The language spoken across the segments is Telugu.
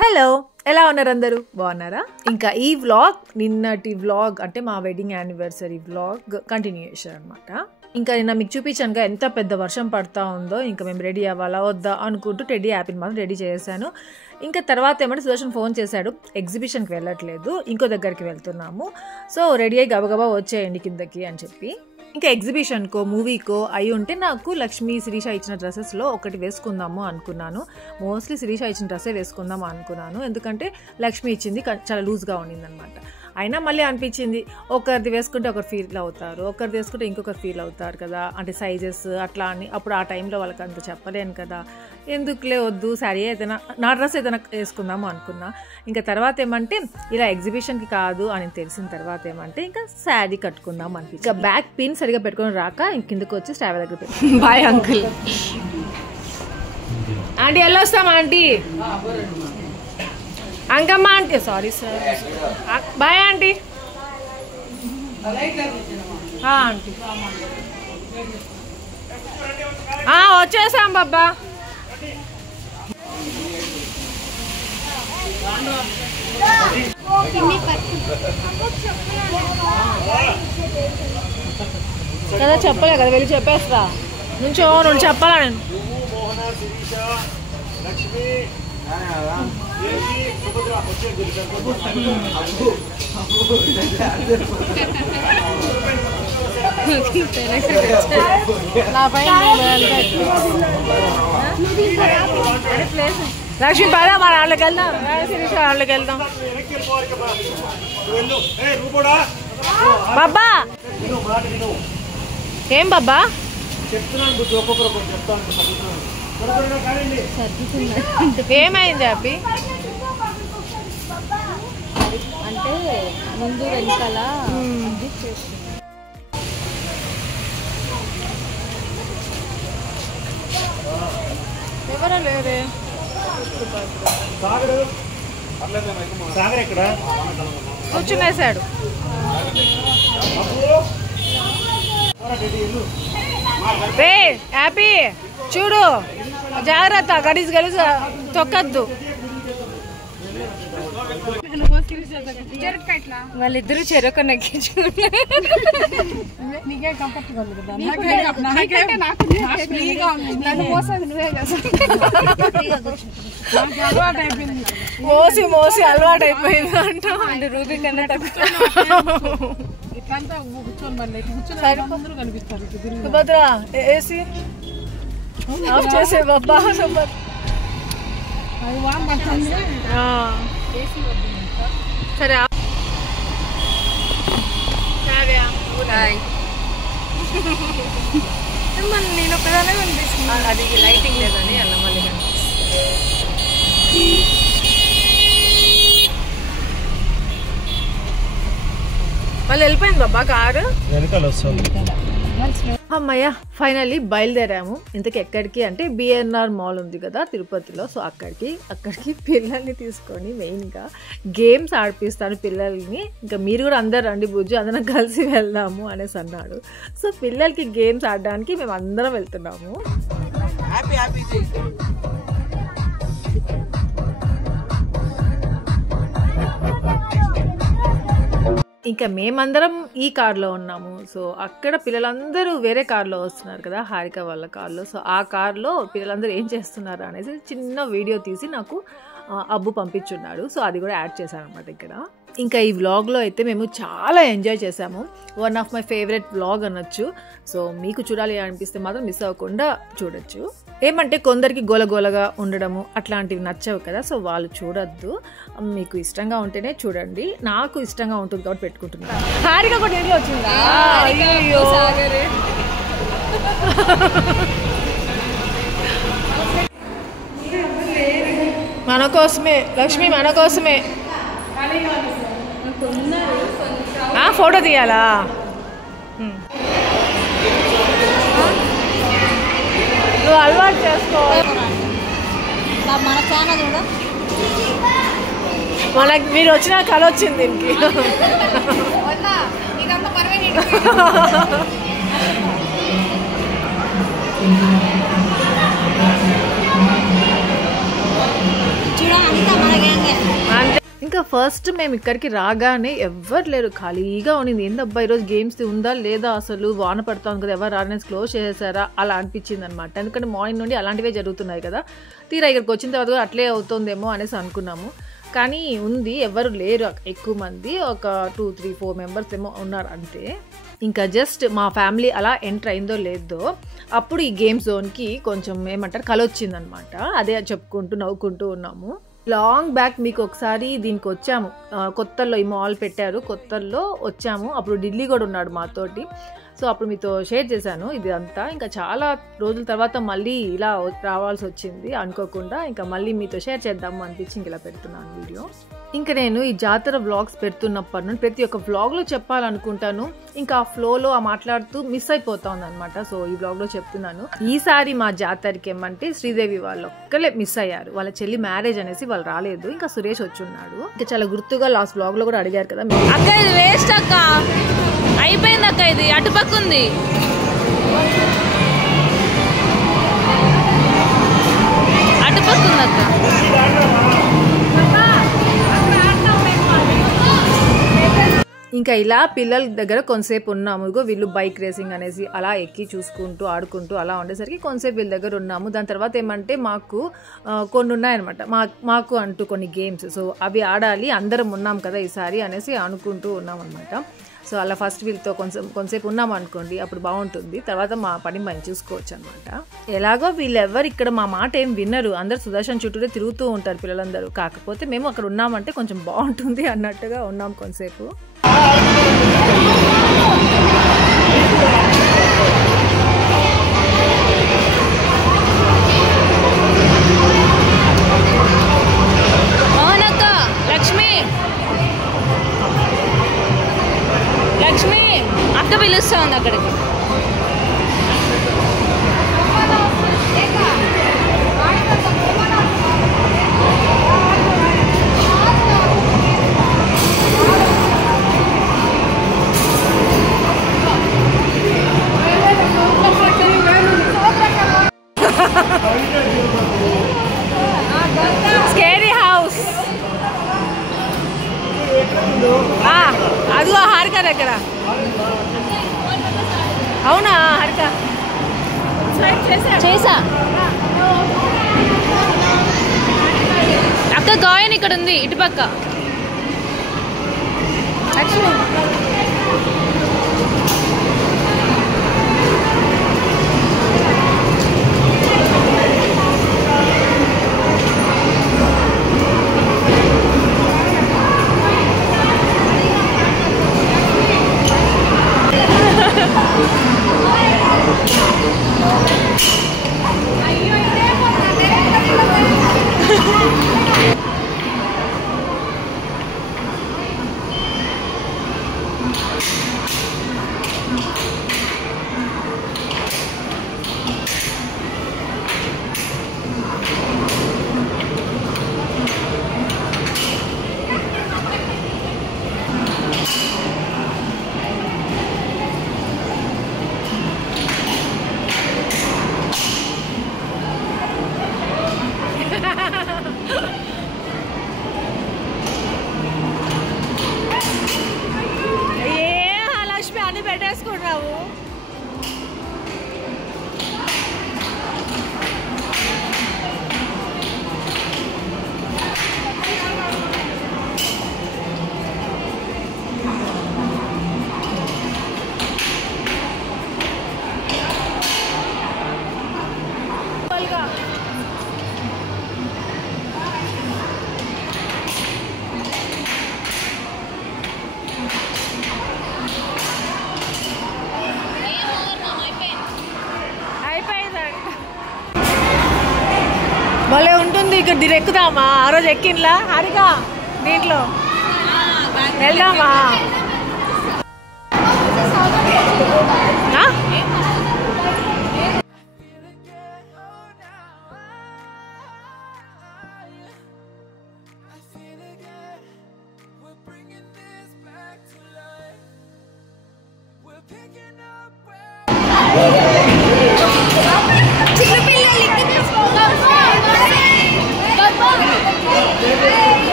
హలో, ఎలా ఉన్నారు అందరూ? బాగున్నారా? ఇంకా ఈ వ్లాగ్ నిన్నటి వ్లాగ్ అంటే మా వెడ్డింగ్ యానివర్సరీ వ్లాగ్ కంటిన్యూయేషన్ అనమాట. ఇంకా నిన్న మీకు చూపించాను ఎంత పెద్ద వర్షం పడతా ఉందో. ఇంకా మేము రెడీ అవ్వాలా వద్దా అనుకుంటూ టెడ్డీ యాపిల్ మాత్రం రెడీ చేశాను. ఇంకా తర్వాత ఏమంటే సుదర్శన్ ఫోన్ చేశాడు, ఎగ్జిబిషన్కి వెళ్ళట్లేదు, ఇంకో దగ్గరికి వెళ్తున్నాము, సో రెడీ అయ్యి గబగబా వచ్చేయండి కిందకి అని చెప్పి. ఇంకా ఎగ్జిబిషన్కో మూవీకో అయి ఉంటే నాకు లక్ష్మి శిరీష ఇచ్చిన డ్రెస్సెస్లో ఒకటి వేసుకుందాము అనుకున్నాను. మోస్ట్లీ శిరీష ఇచ్చిన డ్రెస్సే వేసుకుందాము అనుకున్నాను, ఎందుకంటే లక్ష్మి ఇచ్చింది చాలా లూజ్గా ఉండింది అనమాట. అయినా మళ్ళీ అనిపించింది ఒకరిది వేసుకుంటే ఒకరు ఫీల్ అవుతారు, ఒకరిది వేసుకుంటే ఇంకొకరు ఫీల్ అవుతారు కదా, అంటే సైజెస్ అట్లా అని. అప్పుడు ఆ టైంలో వాళ్ళకి అంత చెప్పలేను కదా, ఎందుకులే వద్దు శారీ ఏదైనా నా డ్రెస్ ఏదైనా వేసుకుందాము అనుకున్నా. ఇంకా తర్వాత ఏమంటే ఇలా ఎగ్జిబిషన్కి కాదు అని తెలిసిన తర్వాత ఏమంటే ఇంకా శారీ కట్టుకుందాం అనిపించింది. ఇంకా బ్యాక్ పిన్ సరిగా పెట్టుకొని రాక ఇంక కిందకి వచ్చి స్టావ్ దగ్గర పెట్టి బాయ్ అంకుల్ ఆంటీ వెళ్ళొస్తాం aunty Ankamma aunty sorry sir bye aunty aunty వచ్చేసాం బాబా. కదా చెప్పలే కదా, వెళ్ళి చెప్పేస్తా నుంచో నువ్వు చెప్పాలా నేను. లక్ష్మి పదా మన వాళ్ళకి వెళ్దాం, వాళ్ళకి వెళ్దాం బాబా. ఏం బాబా ఏమైంది అబ్బి? అంటే ముందు వెనకాల ఎవరో లేరే. కూర్చునేసాడు. రే హ్యాపీ చూడు, జాగ్రత్త, గలీజ్ గలీజ్ తొక్కద్దు. వాళ్ళిద్దరు చెరొక నెగ్గించుకున్నారు. మోసి మోసి అలవాటు అయిపోయింది అంటూ రూబీ కన్నట్టు సుభద్ర ఏసీ ఆఫ్ చేసే బాబా. సరే నేను ఒకదానే కనిపిస్తుంది. అది లైటింగ్ లేదని అలా మళ్ళీ మళ్ళీ వెళ్ళిపోయింది బాబా కారు. అమ్మయ్య ఫైనల్లీ బయలుదేరాము. ఇంతకీ ఎక్కడికి అంటే బిఎన్ఆర్ మాల్ ఉంది కదా తిరుపతిలో, సో అక్కడికి పిల్లల్ని తీసుకొని మెయిన్గా గేమ్స్ ఆడిపిస్తాను పిల్లల్ని. ఇంకా మీరు కూడా అందరు రండి బుజ్జు, అందరం కలిసి వెళ్దాము అనేసి అన్నాడు. సో పిల్లలకి గేమ్స్ ఆడడానికి మేము అందరం వెళ్తున్నాము. ఇంకా మేమందరం ఈ కార్లో ఉన్నాము. సో అక్కడ పిల్లలందరూ వేరే కార్లో వస్తున్నారు కదా, హారిక వాళ్ళ కార్లో. సో ఆ కార్లో పిల్లలందరూ ఏం చేస్తున్నారు అనేసి చిన్న వీడియో తీసి నాకు అబ్బు పంపించున్నాడు. సో అది కూడా యాడ్ చేశాను అనమాట ఇక్కడ. ఇంకా ఈ వ్లాగ్లో అయితే మేము చాలా ఎంజాయ్ చేసాము. One of my favourite vlog అనొచ్చు. సో మీకు చూడాలి అనిపిస్తే మాత్రం మిస్ అవ్వకుండా చూడొచ్చు. ఏమంటే కొందరికి గోలగోలగా ఉండడము అట్లాంటివి నచ్చవు కదా, సో వాళ్ళు చూడొద్దు. మీకు ఇష్టంగా ఉంటేనే చూడండి. నాకు ఇష్టంగా ఉంటుంది కాబట్టి పెట్టుకుంటున్నాను. హారిక కూడా ఇంట్లో వచ్చిందా? మన కోసమే లక్ష్మి, మన కోసమే. ఫోటో తీయాలా? నువ్వు అలవాటు చేసుకో. మన ఛానల్ కూడా మనకి మీరు వచ్చిన కళ వచ్చింది దీనికి. చూడ అంతా మనకి ఇంకా ఫస్ట్ మేము ఇక్కడికి రాగానే ఎవ్వరు లేరు, ఖాళీగా ఉన్నింది. ఏందబ్బా ఈరోజు గేమ్స్ ఉందా లేదా, అసలు వాన పడతా ఉంది కదా, ఎవరు రాని క్లోజ్ చేసేసారా అలా అనిపించింది అనమాట. ఎందుకంటే మార్నింగ్ నుండి అలాంటివే జరుగుతున్నాయి కదా, తీరా ఇక్కడికి వచ్చిన తర్వాత కూడా అట్లే అవుతుందేమో అనేసి అనుకున్నాము. కానీ ఉంది, ఎవరు లేరు ఎక్కువ మంది, ఒక 2-3-4 మెంబర్స్ ఏమో ఉన్నారు అంతే. ఇంకా జస్ట్ మా ఫ్యామిలీ అలా ఎంటర్ అయిందో లేదో అప్పుడు ఈ గేమ్ జోన్కి కొంచెం ఏమంటారు కలొచ్చిందనమాట. అదే చెప్పుకుంటూ నవ్వుకుంటూ ఉన్నాము. లాంగ్ బ్యాక్ మీకు ఒకసారి దీనికి వచ్చాము, కొత్తల్లో ఈ మాల్ పెట్టారు, కొత్తల్లో వచ్చాము. అప్పుడు ఢిల్లీ కూడా ఉన్నాడు మాతోటి. సో అప్పుడు మీతో షేర్ చేశాను ఇది అంతా. ఇంకా చాలా రోజుల తర్వాత మళ్ళీ ఇలా రావాల్సి వచ్చింది అనుకోకుండా. ఇంకా మళ్ళీ మీతో షేర్ చేద్దాము అనిపించి ఇంక ఇలా పెడుతున్నాను వీడియో. ఇంకా నేను ఈ జాతర వ్లాగ్స్ పెడుతున్నప్పటి నుండి ప్రతి ఒక్క వ్లాగ్లో చెప్పాలనుకుంటాను, ఇంకా ఆ ఫ్లోలో మాట్లాడుతూ మిస్ అయిపోతా ఉందన్నమాట. సో ఈ వ్లాగ్లో చెప్తున్నాను. ఈసారి మా జాతరకి ఏమంటే శ్రీదేవి వాళ్ళు ఒక్కలే మిస్ అయ్యారు, వాళ్ళ చెల్లి మ్యారేజ్ అనేసి వాళ్ళు రాలేదు. ఇంకా సురేష్ వచ్చున్నాడు. ఇంకా చాలా గుర్తుగా లాస్ట్ వ్లాగ్లో కూడా అడిగారు కదా, అక్క ఇది వేస్ట్ అక్క, అయిపోయింది అక్క, ఇది అటుపక్క ఉంది. అటుపక్క ఉంది అక్క. ఇంకా ఇలా పిల్లల దగ్గర కొంతసేపు ఉన్నాము. ఇగో వీళ్ళు బైక్ రేసింగ్ అనేసి అలా ఎక్కి చూసుకుంటూ ఆడుకుంటూ అలా ఉండేసరికి కొంతసేపు వీళ్ళ దగ్గర ఉన్నాము. దాని తర్వాత ఏమంటే మాకు కొన్ని ఉన్నాయన్నమాట, మాకు అంటూ కొన్ని గేమ్స్. సో అవి ఆడాలి, అందరం ఉన్నాం కదా ఈసారి అనేసి అనుకుంటూ ఉన్నాం అనమాట. సో అలా ఫస్ట్ వీళ్ళతో కొంతసేపు ఉన్నాం అనుకోండి, అప్పుడు బాగుంటుంది. తర్వాత మా పని మనం చూసుకోవచ్చు అనమాట. ఎలాగో వీళ్ళెవ్వరు ఇక్కడ మా మాట ఏం వినరు, అందరు సుదర్శన్ చుట్టూరే తిరుగుతూ ఉంటారు పిల్లలందరూ. కాకపోతే మేము అక్కడ ఉన్నామంటే కొంచెం బాగుంటుంది అన్నట్టుగా ఉన్నాం కొంతసేపు. అవునక్క, లక్ష్మి లక్ష్మి అక్క పిలుస్తా ఉంది అక్కడికి. స్కేరీ హౌస్ అదిగో హారిక దగ్గర. అవునా హారిక చేసా అక్క, గాయన్ ఇక్కడ ఉంది ఇటుపక్క. లక్ష్మి అన్ని పెట్టేసుకుంటావు. భలే ఉంటుంది ఇక్కడ. దీని ఎక్కుదామా? ఆ రోజు ఎక్కిన్లా హారిక దీంట్లో వెళ్దామా?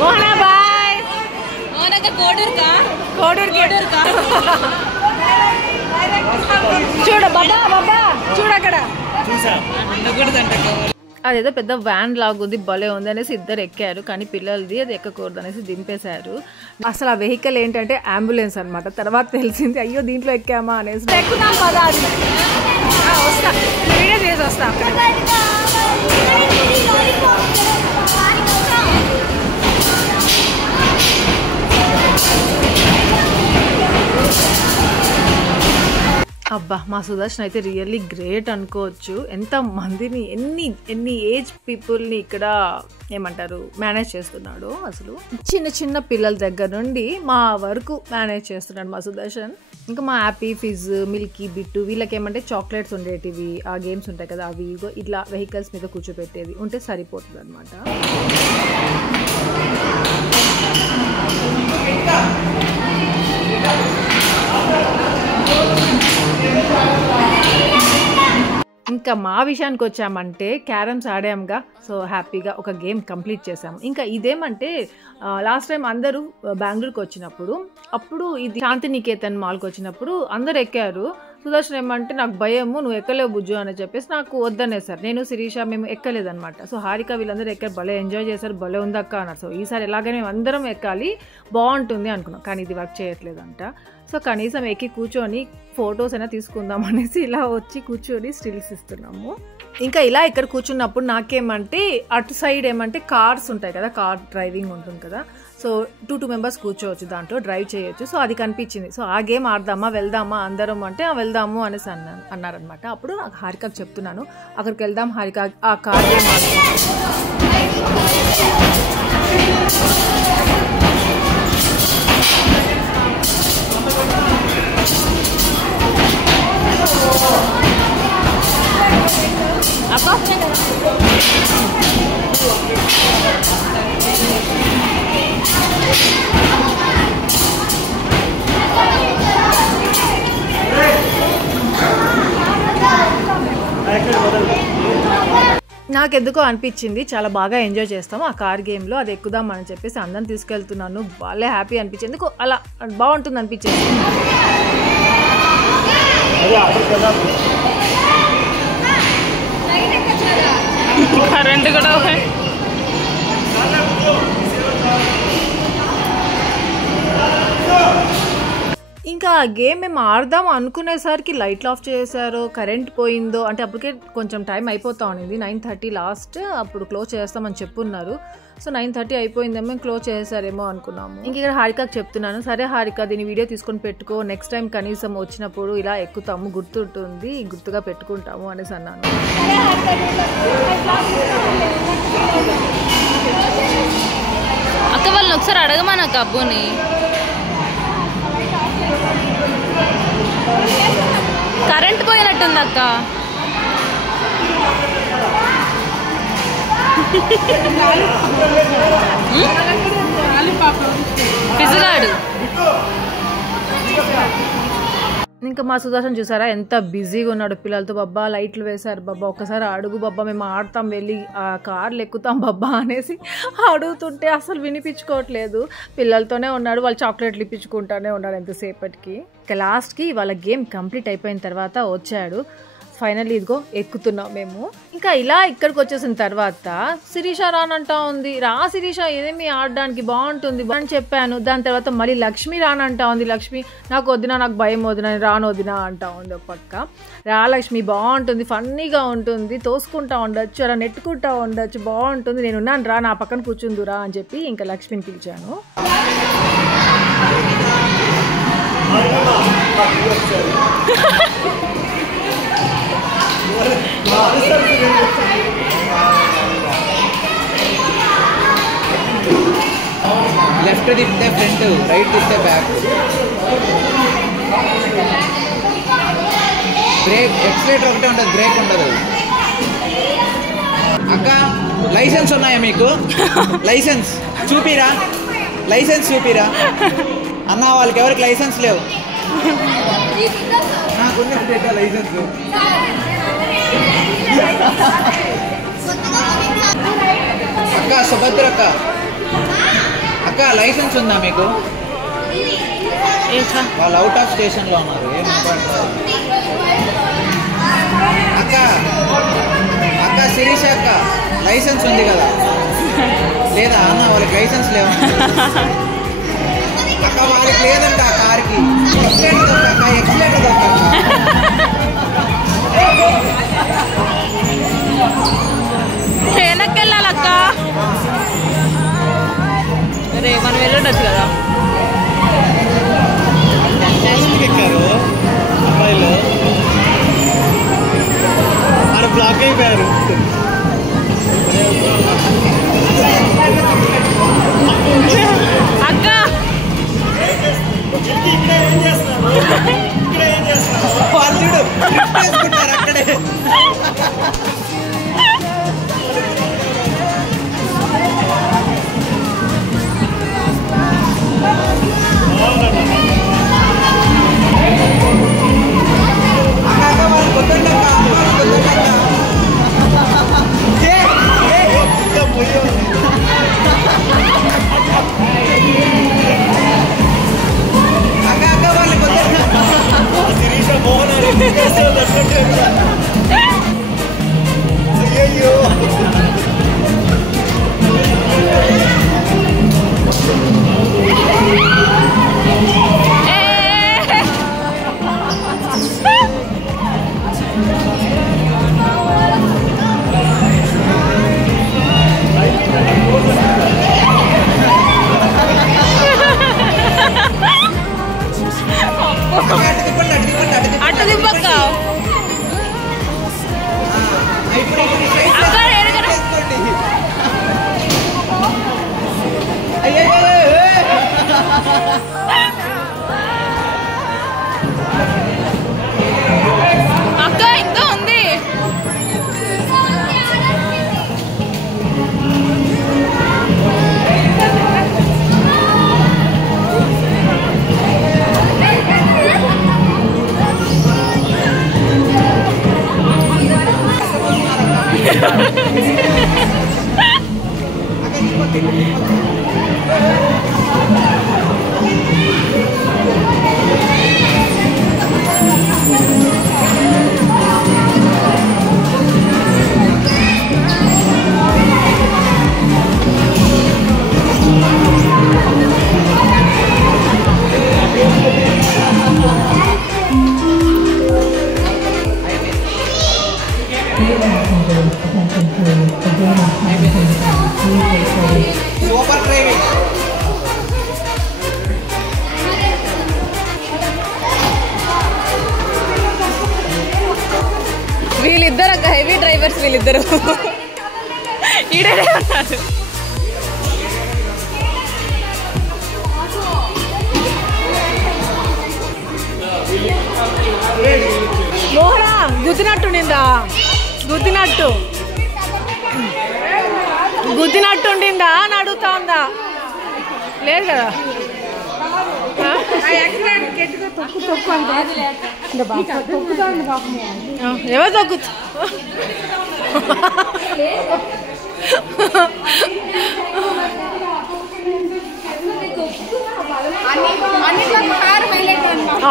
మోహనా బాయ్. చూడ బాబా బాబా చూడక్కడ అదేదో పెద్ద వ్యాన్ లాగుంది భలే ఉంది అనేసి ఇద్దరు ఎక్కారు కానీ పిల్లలది అది ఎక్కకూడదు అనేసి దింపేశారు. అసలు ఆ వెహికల్ ఏంటంటే అంబులెన్స్ అనమాట. తర్వాత తెలిసింది అయ్యో దీంట్లో ఎక్కామా అనేసి. ఎక్కుదాం పదా వస్తా వీడియో చేసి వస్తా. అబ్బా మా సుదర్శన్ అయితే రియల్లీ గ్రేట్ అనుకోవచ్చు. ఎంత మందిని ఎన్ని ఏజ్ పీపుల్ని ఇక్కడ ఏమంటారు మేనేజ్ చేస్తున్నాడు. అసలు చిన్న పిల్లల దగ్గర నుండి మా వరకు మేనేజ్ చేస్తున్నాడు మా సుదర్శన్. ఇంకా మా హ్యాపీ ఫిజ్ మిల్కీ బిట్టు వీళ్ళకి ఏమంటే చాక్లెట్స్ ఉండేటివి ఆ గేమ్స్ ఉంటాయి కదా అవి ఇట్లా వెహికల్స్ మీద కూర్చోబెట్టేది ఉంటే సరిపోతుంది అనమాట. ఇంకా మా విషయానికి వచ్చామంటే క్యారమ్స్ ఆడాముగా. సో హ్యాపీగా ఒక గేమ్ కంప్లీట్ చేసాము. ఇంకా ఇదేమంటే లాస్ట్ టైం అందరూ బెంగళూరుకి వచ్చినప్పుడు అప్పుడు ఇది శాంతినికేతన్ మాల్కి వచ్చినప్పుడు అందరు ఎక్కారు. సుదర్శన్ ఏమంటే నాకు భయము నువ్వు ఎక్కలేవు బుజ్జు అని చెప్పేసి నాకు వద్దనేసారు. నేను శిరీష మేము ఎక్కలేదనమాట. సో హారిక వీళ్ళందరూ ఎక్కారు భలే ఎంజాయ్ చేశారు భలే ఉందక్క అన్నారు. సో ఈసారి ఎలాగైనా మేము అందరం ఎక్కాలి బాగుంటుంది అనుకున్నాం కానీ ఇది వర్క్ చేయట్లేదంట. సో కనీసం ఎక్కి కూర్చొని ఫొటోస్ అయినా తీసుకుందాం అనేసి ఇలా వచ్చి కూర్చొని స్టిల్స్ ఇస్తున్నాము. ఇంకా ఇలా ఇక్కడ కూర్చున్నప్పుడు నాకేమంటే అటు సైడ్ ఏమంటే కార్స్ ఉంటాయి కదా కార్ డ్రైవింగ్ ఉంటుంది కదా. సో 2 మెంబర్స్ కూర్చోవచ్చు దాంట్లో డ్రైవ్ చేయొచ్చు. సో అది కనిపించింది. సో ఆ గేమ్ ఆడదామా వెళ్దామా అందరం అంటే వెళ్దాము అనేసి అన్నారనమాట. అప్పుడు నాకు హారికకు చెప్తున్నాను అక్కడికి వెళ్దాం హారిక ఆ కార్ గేమ్ నాకెందుకో అనిపించింది చాలా బాగా ఎంజాయ్ చేస్తాము ఆ కార్ గేమ్లో అది ఎక్కుదాం అని చెప్పేసి అందరం తీసుకెళ్తున్నాను. వాళ్ళే హ్యాపీ అనిపించింది ఎందుకు అలా బాగుంటుంది అనిపించింది. కరెంట్ కూడా ఇంకా ఆ గేమ్ మేము ఆడదాం అనుకునేసరికి లైట్లు ఆఫ్ చేశారు కరెంట్ పోయిందో అంటే అప్పటికే కొంచెం టైం అయిపోతా ఉండింది 9:30 లాస్ట్ అప్పుడు క్లోజ్ చేస్తామని చెప్పున్నారు. సో 9:30 అయిపోయిందేమో మేము క్లోజ్ చేశారేమో అనుకున్నాము. ఇంక ఇక్కడ హారికకు చెప్తున్నాను సరే హారిక దీన్ని వీడియో తీసుకొని పెట్టుకో నెక్స్ట్ టైం కనీసం వచ్చినప్పుడు ఇలా ఎక్కుతాము గుర్తుంటుంది గుర్తుగా పెట్టుకుంటాము అనేసి అన్నాను. అక్క వాళ్ళని ఒకసారి అడగమా నాకు అబ్బుని కరెంట్ పోయినట్టుంది అక్క. పిజుగాడు ఇంకా మా సుదర్శన్ చూసారా ఎంత బిజీగా ఉన్నాడు పిల్లలతో. బాబా లైట్లు వేశారు బాబా ఒక్కసారి అడుగు బాబా మేము ఆడతాం వెళ్ళి ఆ కార్లు ఎక్కుతాం బాబా అనేసి అడుగుతుంటే అసలు వినిపించుకోవట్లేదు. పిల్లలతోనే ఉన్నాడు వాళ్ళు చాక్లెట్లు ఇప్పించుకుంటానే ఉన్నాడు ఎంతసేపటికి. ఇంకా లాస్ట్కి వాళ్ళ గేమ్ కంప్లీట్ అయిపోయిన తర్వాత వచ్చాడు. ఫైనల్లీ ఇదిగో ఎక్కుతున్నాం మేము. ఇంకా ఇలా ఇక్కడికి వచ్చేసిన తర్వాత శిరీష రానంటా ఉంది. రా శిరీష ఏదేమి ఆడడానికి బాగుంటుంది అని చెప్పాను. దాని తర్వాత మళ్ళీ లక్ష్మి రానంటా ఉంది. లక్ష్మి నాకు వదినా నాకు భయం వదినా రాను వదినా అంటా ఉంది ఒక పక్క. రా లక్ష్మి బాగుంటుంది ఫన్నీగా ఉంటుంది తోసుకుంటా ఉండొచ్చు అలా నెట్టుకుంటా ఉండొచ్చు బాగుంటుంది నేనున్నాను రా నా పక్కన కూర్చుందురా అని చెప్పి ఇంకా లక్ష్మిని పిలిచాను. లెఫ్ట్ తిప్పితే ఫ్రంట్ రైట్ తిప్పితే బ్యాక్ బ్రేక్ ఎక్స్లేటర్ ఒకటే ఉంటుంది బ్రేక్ ఉండదు. అక్క లైసెన్స్ ఉన్నాయా మీకు లైసెన్స్ చూపిరా లైసెన్స్ చూపిరా అన్న వాళ్ళకి ఎవరికి లైసెన్స్ లేవు నాకున్న లైసెన్స్ అక్క సుభద్ర అక్క అక్క లైసెన్స్ ఉందా మీకు వాళ్ళు అవుట్ ఆఫ్ స్టేషన్లో ఉన్నారు. ఏం మాట్లాడతారు? అక్క అక్క శిరీష అక్క లైసెన్స్ ఉంది కదా లేదా అన్న? వాళ్ళకి లైసెన్స్ లేవు అక్క. వాళ్ళకి లేదంట ఆ కార్కి. ఎక్స్లేటర్ దొక్క, ఎక్స్లేటర్ దొక్క. వెనక్కి వెళ్ళాలక్క. రే మనం వెళ్ళొచ్చు కదా. ఎక్కారు అబ్బాయిలు ఆడ బ్లాక్ అయిపోయారు. అక్క వాళ్ళు చూడు వేసుకుంటారు అక్కడే. అయ్యో అట్ట దింపక్క. అక్క ఇంకా ఉంది. Super driving. వీళ్ళిద్దరు అక్క హెవీ డ్రైవర్స్ వీళ్ళిద్దరు. ఈడే ఉన్నారు. మోహరా గుద్దినట్టు నిందా? గుద్దినట్టు ఉండిందా అని అడుగుతా ఉందా? లేదు కదా. ఎవరు తొక్కుతా?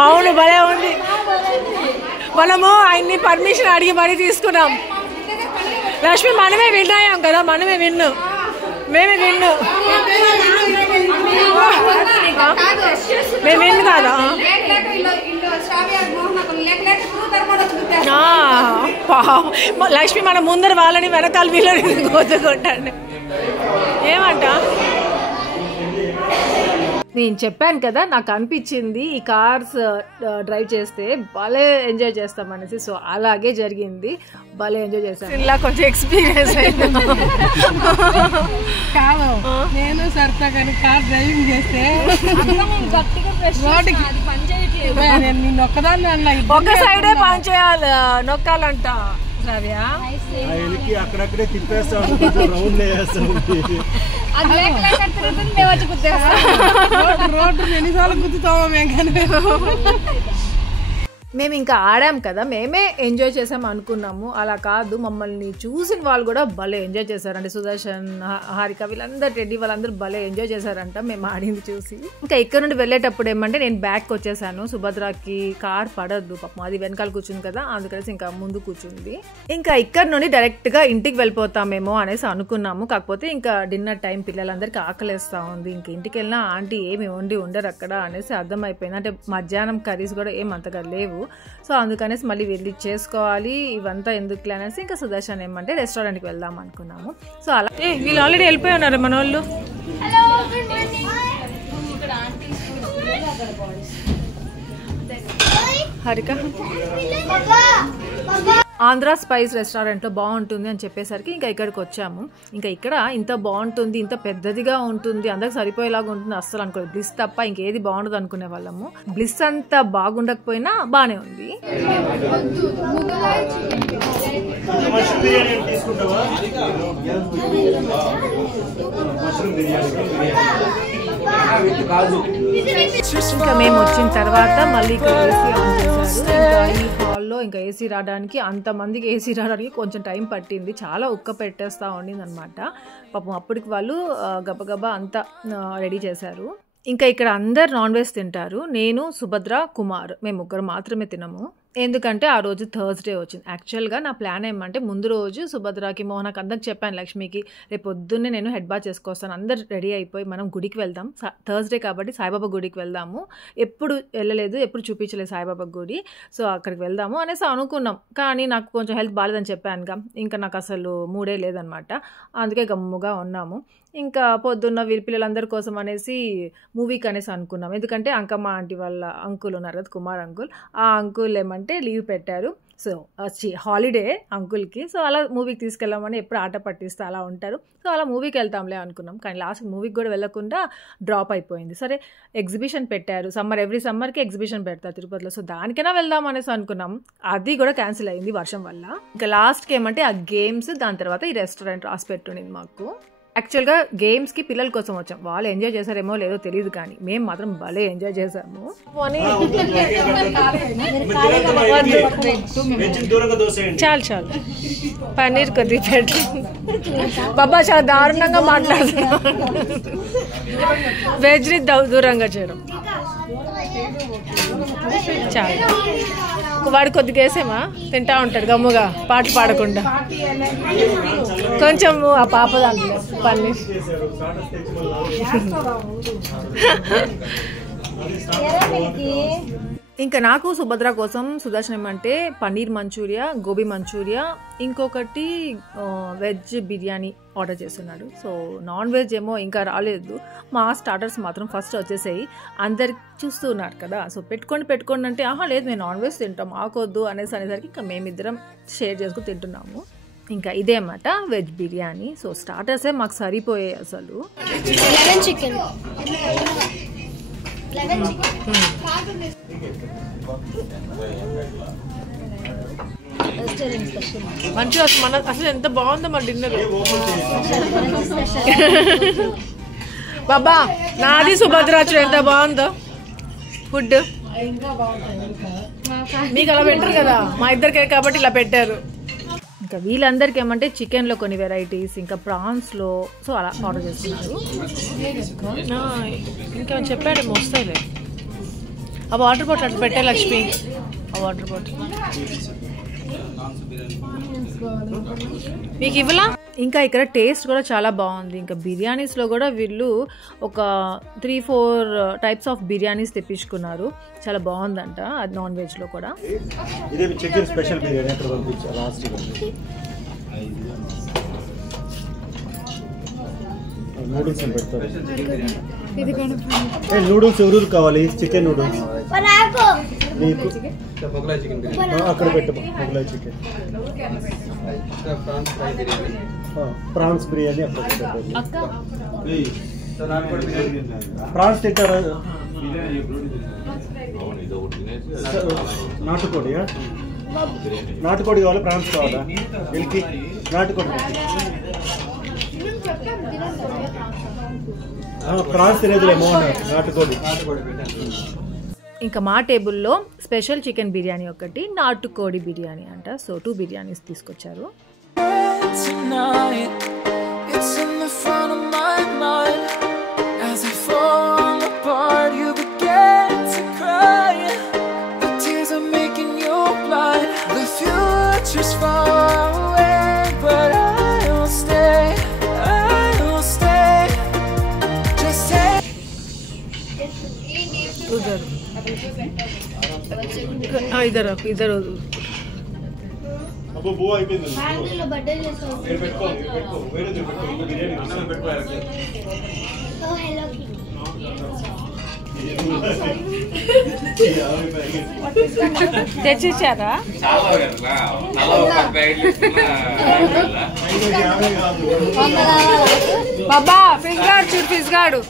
అవును భలే ఉంది. మనము ఆయన్ని పర్మిషన్ అడిగి మరీ తీసుకున్నాం. లక్ష్మి మనమే విన్ అయ్యాం కదా. మేమే విన్ను. మేము విన్ కాదా? లక్ష్మి మన ముందర వాళ్ళని వెనకాల వీళ్ళని కోతుకుంటాండి. ఏమంట? నేను చెప్పాను కదా, నాకు అనిపించింది ఈ కార్స్ డ్రైవ్ చేస్తే భలే ఎంజాయ్ చేస్తాం అనేసి. సో అలాగే జరిగింది. భలే ఎంజాయ్ చేస్తాను. ఇలా కొంచెం ఎక్స్పీరియన్స్ అయింది. కాదు, నేను సరితా కానీ కార్ డ్రైవింగ్ చేస్తే నేను ఒక్కదాన్ని అన్నా. ఒక సైడే పని చేయాలి, నొక్కాలంట. అక్కడక్కడే తిప్పేస్తాను, రౌండ్ వేస్తాను. రోడ్డు ఎన్నిసార్లు గుద్దుతామో మేము కానీ. మేము ఇంకా ఆడాం కదా, మేమే ఎంజాయ్ చేసాం అనుకున్నాము. అలా కాదు, మమ్మల్ని చూసిన వాళ్ళు కూడా భలే ఎంజాయ్ చేశారంటే, సుదర్శన్, హారిక వీళ్ళందరూ, రెడ్డి వాళ్ళందరూ భలే ఎంజాయ్ చేశారంట మేము ఆడింది చూసి. ఇంకా ఇక్కడ నుండి వెళ్ళేటప్పుడు ఏమంటే నేను బ్యాక్ వచ్చేసాను. సుభద్రకి కార్ పడద్దు పాపం, అది వెనకాల కూర్చుంది కదా, అందుకనేసి ఇంకా ముందు కూర్చుంది. ఇంకా ఇక్కడ నుండి డైరెక్ట్ గా ఇంటికి వెళ్ళిపోతామేమో అనేసి అనుకున్నాము. కాకపోతే ఇంకా డిన్నర్ టైం, పిల్లలందరికీ ఆకలిస్తా ఉంది. ఇంక ఇంటికి వెళ్ళినా ఆంటీ ఏమి ఉండరు అక్కడ అనేసి అర్థమైపోయింది. అంటే మధ్యాహ్నం కర్రీస్ కూడా ఏం అంతగా లేవు. సో అందుకనేసి మళ్ళీ వెళ్ళి చేసుకోవాలి, ఇవంతా ఎందుకులే అనేసి ఇంకా సుదర్శన్ ఏమంటే రెస్టారెంట్కి వెళ్దాం అనుకున్నాము. సో అలా వీళ్ళు ఆల్రెడీ వెళ్ళిపోయి ఉన్నారు మన వాళ్ళు. హారిక ఆంధ్ర స్పైస్ రెస్టారెంట్లో బాగుంటుంది అని చెప్పేసరికి ఇంకా ఇక్కడికి వచ్చాము. ఇంకా ఇక్కడ ఇంత బాగుంటుంది, ఇంత పెద్దదిగా ఉంటుంది, అందరికి సరిపోయేలాగా ఉంటుంది అస్సలు అనుకోలేదు. బ్లిస్ తప్ప ఇంకేది బాగుండదు అనుకునే వాళ్ళము. బ్లిస్ అంతా బాగుండకపోయినా బాగానే ఉంది. ఇంకా మేము వచ్చిన తర్వాత మళ్ళీ ఇక్కడ ఏసీ ఆన్ చేశారు. ఇంకా ఈ హాల్లో ఇంకా ఏసీ రావడానికి, అంతమందికి ఏసీ రావడానికి కొంచెం టైం పట్టింది. చాలా ఉక్క పెట్టేస్తూ ఉండింది అనమాట. పాపం అప్పటికి వాళ్ళు గబగబా అంతా రెడీ చేశారు. ఇంకా ఇక్కడ అందరు నాన్ వెజ్ తింటారు. నేను, సుభద్ర, కుమార్ మేము ముగ్గురు మాత్రమే తినము. ఎందుకంటే ఆ రోజు థర్స్డే వచ్చింది. యాక్చువల్గా నా ప్లాన్ ఏమంటే ముందు రోజు సుభద్రకి, మోహనకి అందరికి చెప్పాను, లక్ష్మికి రేపు పొద్దున్నే నేను హెడ్ బాత్ చేసుకొస్తాను, అందరు రెడీ అయిపోయి మనం గుడికి వెళ్దాం, థర్స్డే కాబట్టి సాయిబాబా గుడికి వెళ్దాము, ఎప్పుడు వెళ్ళలేదు, ఎప్పుడు చూపించలేదు సాయిబాబా గుడి, సో అక్కడికి వెళ్దాము అనేసి అనుకున్నాం. కానీ నాకు కొంచెం హెల్త్ బాగాలేదని చెప్పానుగా, ఇంకా నాకు అసలు మూడే లేదనమాట. అందుకే గమ్ముగా ఉన్నాము. ఇంకా పొద్దున్న వీరి పిల్లలందరి కోసం అనేసి మూవీకి అనేసి అనుకున్నాం. ఎందుకంటే అంకమ్మ ఆంటీ వాళ్ళ అంకుల్ ఉన్నారు కదా, కుమార్ అంకుల్, ఆ అంకుల్ ఏమంటే లీవ్ పెట్టారు. సో హాలిడే అంకుల్కి. సో అలా మూవీకి తీసుకెళ్ళామని, ఎప్పుడు ఆట పట్టిస్తే అలా ఉంటారు. సో అలా మూవీకి వెళ్తాంలే అనుకున్నాం. కానీ లాస్ట్ మూవీకి కూడా వెళ్ళకుండా డ్రాప్ అయిపోయింది. సరే ఎగ్జిబిషన్ పెట్టారు, ఎవ్రీ సమ్మర్కి ఎగ్జిబిషన్ పెడతారు తిరుపతిలో, సో దానికైనా వెళ్దాం అనేసి అనుకున్నాం. అది కూడా క్యాన్సిల్ అయింది వర్షం వల్ల. ఇంకా లాస్ట్కి ఏమంటే ఆ గేమ్స్, దాని తర్వాత ఈ రెస్టారెంట్ రాసి పెట్టుండింది మాకు. యాక్చువల్గా గేమ్స్కి పిల్లల కోసం వచ్చాం. వాళ్ళు ఎంజాయ్ చేశారేమో లేదో తెలియదు, కానీ మేము మాత్రం భలే ఎంజాయ్ చేసాము. చాలు చాలు పన్నీర్ కొద్ది పెట్టు బాబా, చాలా దారుణంగా మాట్లాడుతున్నాం. వెజ్ని దూరంగా చేయడం చాలు. వాడు కొద్దిగా వేసేమా తింటా ఉంటాడు గమ్ముగా, పాటలు పాడకుండా. కొంచెం ఆ పాప దాంట్లో పన్నీర్. ఇంకా నాకు సుభద్ర కోసం సుదర్శన్ ఏమంటే పన్నీర్ మంచూరియా, గోబీ మంచూరియా, ఇంకొకటి వెజ్ బిర్యానీ ఆర్డర్ చేస్తున్నాడు. సో నాన్ వెజ్ ఏమో ఇంకా రాలేదు. మా స్టార్టర్స్ మాత్రం ఫస్ట్ వచ్చేసాయి. అందరికి చూస్తూ ఉన్నారు కదా, సో పెట్టుకోండి అంటే లేదు మేము నాన్ వెజ్ తింటాం, ఆకొద్దు అనేసరికి ఇంకా మేమిద్దరం షేర్ చేసుకుని తింటున్నాము. ఇంకా ఇదే అన్నమాట వెజ్ బిర్యానీ. సో స్టార్టర్సే మాకు సరిపోయాయి అసలు. మంచిగా మన అసలు ఎంత బాగుందో మన డిన్నర్. బాబా నాది సుభద్రాచు ఎంత బాగుందో ఫుడ్. మీకు అలా పెట్టరు కదా, మా ఇద్దరికే కాబట్టి ఇలా పెట్టారు. ఇంకా వీళ్ళందరికీ ఏమంటే చికెన్లో కొన్ని వెరైటీస్, ఇంకా ప్రాన్స్లో, సో అలా ఆర్డర్ చేస్తున్నారు. ఇంకేమైనా చెప్పాడేమో వస్తాయిలే. ఆ వాటర్ బాటిల్ అట్లా పెట్టే లక్ష్మి, ఆ వాటర్ బాటిల్ మీకు ఇవ్వలా. ఇంకా ఇక్కడ టేస్ట్ కూడా చాలా బాగుంది. ఇంకా బిర్యానీస్లో కూడా వీళ్ళు ఒక 3-4 టైప్స్ ఆఫ్ బిర్యానీస్ తెప్పించుకున్నారు. చాలా బాగుందంట అది నాన్ వెజ్లో కూడా. చికెన్ స్పెషల్ బిర్యానీ అక్కడ పంపించారు లాస్ట్. నూడిల్స్ పెడతారు. నూడిల్స్ ఎవరు కావాలి? చికెన్ నూడిల్స్ నీకు అక్కడ పెట్టు. మొగలాయ్ చికెన్, ప్రాన్స్ బిర్యానీ అక్కడ పెట్టారు. ప్రాన్స్ తింటారా? నాటుకోడియా? నాటుకోడి కావాలా ప్రాన్స్ కావాలా? వీళ్ళకి నాటుకోడి. ప్రాన్స్ తినేదిలేమో నాటుకోడి. ఇంకా మా టేబుల్లో స్పెషల్ చికెన్ బిర్యానీ ఒకటి, నాటుకోడి బిర్యానీ అంట. సో 2 బిర్యానీస్ తీసుకొచ్చారు. ఇద్దరు తెచ్చిచ్చారా? బాబా ఫిష్ గాడు చూడు, ఫిష్ గాడు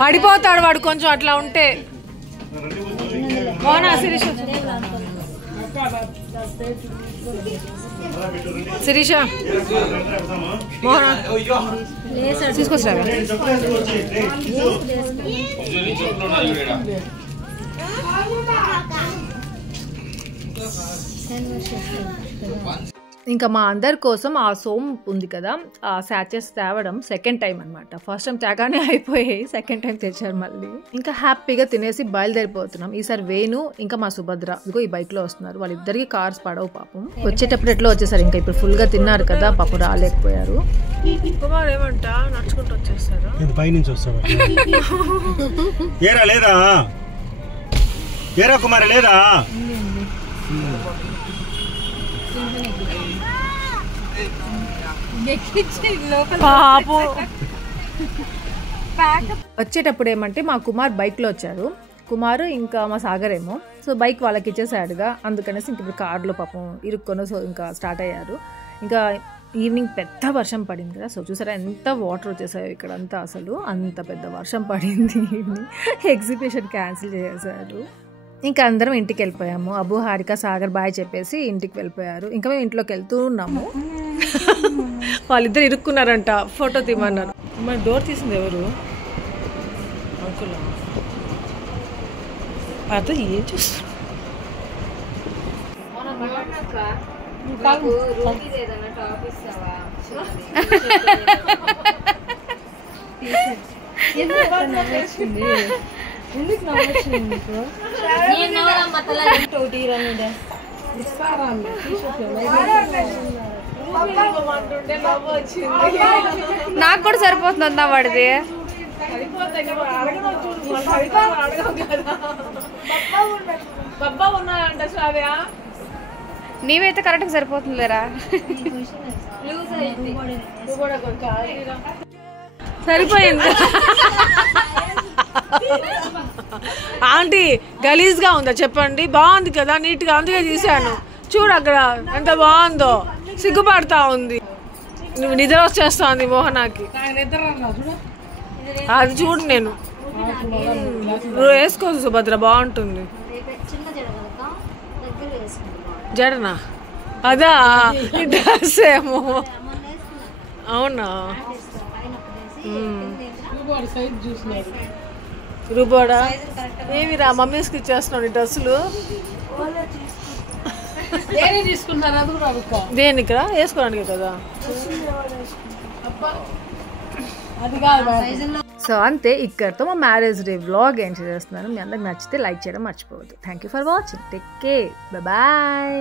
పడిపోతాడు వాడు కొంచెం అట్లా ఉంటే. మోనా శిరీష మోనా తీసుకొస్తారా? ఇంకా మా అందరి కోసం ఆ సోమ్ ఉంది కదా, ఆ శాచెస్ తేవడం సెకండ్ టైం అనమాట. ఫస్ట్ టైం తేగానే అయిపోయాయి, సెకండ్ టైం తెచ్చారు మళ్ళీ. ఇంకా హ్యాపీగా తినేసి బయలుదేరిపోతున్నాం. ఈసారి వేణు ఇంకా మా సుభద్ర ఇదిగో ఈ బైక్ లో వస్తున్నారు. వాళ్ళిద్దరికి కార్స్ పడవు పాపం. వచ్చేటప్పుడు ఎట్లా వచ్చేసారు, ఇంకా ఇప్పుడు ఫుల్ గా తిన్నారు కదా పాపం, రాలేకపోయారు. కుమార్ ఏమంట నడుచుకుంటూ వచ్చేస్తారు, పైనుంచి వస్తారు. ఏరా లేదా, ఏరా కుమార్ లేదా? వచ్చేటప్పుడు ఏమంటే మా కుమార్ బైక్ లో వచ్చారు. కుమార్ ఇంకా మా సాగర్ ఏమో, సో బైక్ వాళ్ళకి ఇచ్చేసాడుగా, అందుకనేసి ఇంక ఇప్పుడు కార్లో పాపం ఇరుక్కొని సో ఇంకా స్టార్ట్ అయ్యారు. ఇంకా ఈవినింగ్ పెద్ద వర్షం పడింది కదా, సో చూసారా ఎంత వాటర్ వచ్చేసాయో ఇక్కడ అంతా. అసలు అంత పెద్ద వర్షం పడింది. ఈవినింగ్ ఎగ్జిబిషన్ క్యాన్సిల్ చేశారు. ఇంకా అందరం ఇంటికి వెళ్ళిపోయాము. అబ్బు, హారిక, సాగర్ బాయ్ చెప్పేసి ఇంటికి వెళ్ళిపోయారు. ఇంకా మేము ఇంట్లోకి వెళ్తూ ఉన్నాము. వాళ్ళిద్దరు ఇరుక్కున్నారంట, ఫోటో తీయమన్నారు. మరి డోర్ తీసింది ఎవరు? అంకుల్. అర్థం ఏం చూస్తారు? ఎందుకు నవ్వచ్చు నీకు? నాకు కూడా సరిపోతుంది వాడిది. నీవైతే కరెక్ట్గా సరిపోతుంది లేరా? సరిపోయింది. ఆంటీ గలీజ్ గా ఉందా చెప్పండి? బాగుంది కదా, నీట్ గా, అందుకే తీసాను. చూడు అక్కడ ఎంత బాగుందో, సిగ్గుపడతా ఉంది. నువ్వు నిద్ర వచ్చేస్తుంది మోహనాకి. అది చూడు, నేను నువ్వు వేసుకోవచ్చు సుభద్ర, బాగుంటుంది. జడనా? అదా డ్రెస్ ఏమో. అవునా? రూబోడా ఏమిరా మమ్మీస్కి ఇచ్చేస్తున్నాడు ఈ డ్రెస్సులు. దేనికిరా? వేసుకోవడానికి కదా. సో అంతే, ఇక్కడతో మా మ్యారేజ్ డే వ్లాగ్ ఎండ్ చేస్తున్నాను. మీ అందరికి నచ్చితే లైక్ చేయడం మర్చిపోవద్దు. Thank you for watching. Take care, bye.